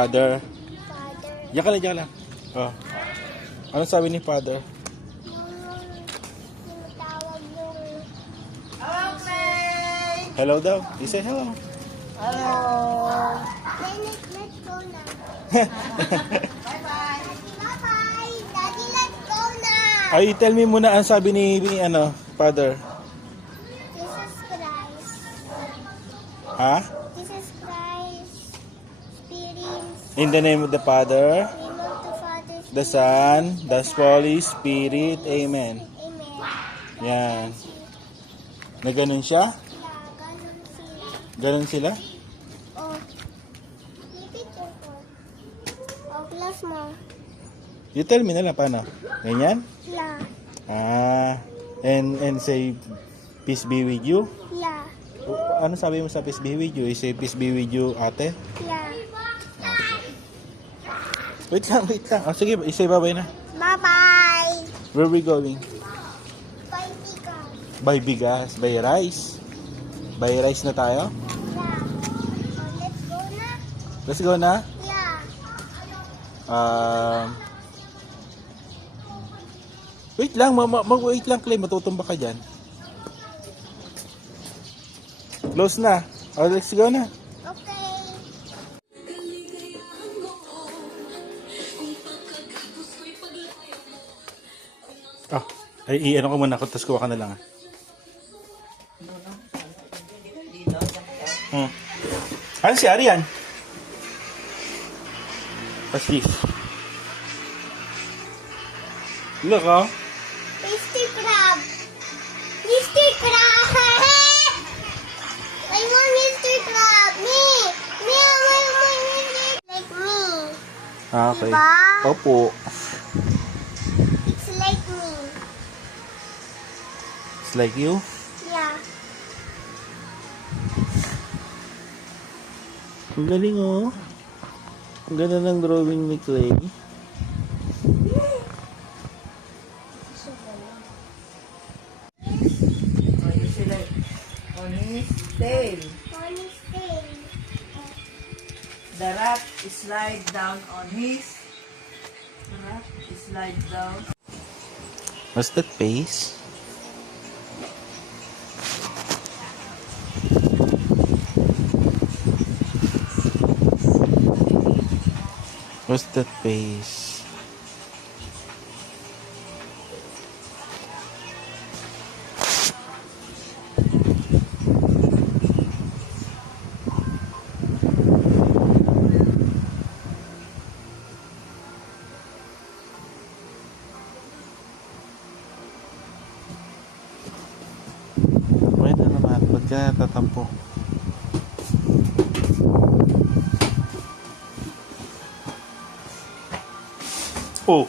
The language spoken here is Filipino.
Father. Father. Diyan ka lang, diyan ka lang. Oh. Anong sabi ni Father? Tinatawag yung... Hello daw. You say hello. Hello. Let's go na. Bye-bye. Bye-bye. Daddy, let's go na. Ay, tell me muna ang sabi ni Father. Jesus Christ. Ha? Jesus Christ. Spirit. In the name of the Father, Name of the Father. the Son, the Holy Spirit. Amen. Amen. Yan. Na ganun siya? Ganun sila. Ganun sila? Oh. May picture ko. Oh, plus mo. You tell me na lang paano. Ganyan? La. And say, peace be with you. La. Ano sabi mo sa peace be with you? You say, peace be with you, ate? La. Wait lang. Oh, sige, isay babay na. Bye-bye. Where we going? Bye, Tika. By bigas, by rice. By rice na tayo? La. Oh, let's go na. Let's go na. La. Wait lang, mag-wait lang, Clay. Matutumba ka dyan. Close na. Oh, let's go na. Okay. Oh, ay, ano ko muna. Tapos kuha ka na lang. Ano si Arian? Pasif. Look, oh. Mr. Crab. Mr. Crab. I want Mr. Crab. Me. Me, I want Mr. Like me. Okay. Diba? Opo. It's like me. It's like you? Yeah. Ang galing, oh. Ang ganda ng drawing ni Clay. On his tail. On his tail. The rat slide down on his. The rat slide down. What's that face? What's that face? Pwede naman, ba't ka tatampo? Oh!